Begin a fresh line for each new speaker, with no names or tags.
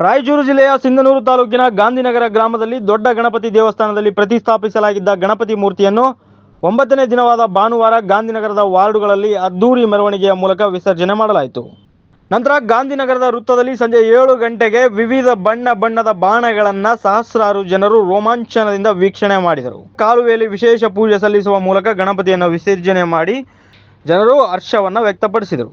ರಾಯಚೂರು ಜಿಲ್ಲೆಯ ಸಿಂಧನೂರು ತಾಲೂಕಿನ ಗಾಂಧಿನಗರ ಗ್ರಾಮದಲ್ಲಿ ದೊಡ್ಡ ಗಣಪತಿ ದೇವಸ್ಥಾನದಲ್ಲಿ ಪ್ರತಿಷ್ಠಾಪಿಸಲಾಗಿದ್ದ ಗಣಪತಿ ಮೂರ್ತಿಯನ್ನು ಒಂಬತ್ತನೇ ದಿನವಾದ ಭಾನುವಾರ ಗಾಂಧಿನಗರದ ವಾರ್ಡುಗಳಲ್ಲಿ ಅದ್ದೂರಿ ಮೆರವಣಿಗೆಯ ಮೂಲಕ ವಿಸರ್ಜನೆ ಮಾಡಲಾಯಿತು. ನಂತರ ಗಾಂಧಿನಗರದ ವೃತ್ತದಲ್ಲಿ ಸಂಜೆ ಏಳು ಗಂಟೆಗೆ ವಿವಿಧ ಬಣ್ಣ ಬಣ್ಣದ ಬಾಣಗಳನ್ನು ಸಹಸ್ರಾರು ಜನರು ರೋಮಾಂಚನದಿಂದ ವೀಕ್ಷಣೆ ಮಾಡಿದರು. ಕಾಲುವೆಯಲ್ಲಿ ವಿಶೇಷ ಪೂಜೆ ಸಲ್ಲಿಸುವ ಮೂಲಕ ಗಣಪತಿಯನ್ನು ವಿಸರ್ಜನೆ ಮಾಡಿ ಜನರು ಹರ್ಷವನ್ನು ವ್ಯಕ್ತಪಡಿಸಿದರು.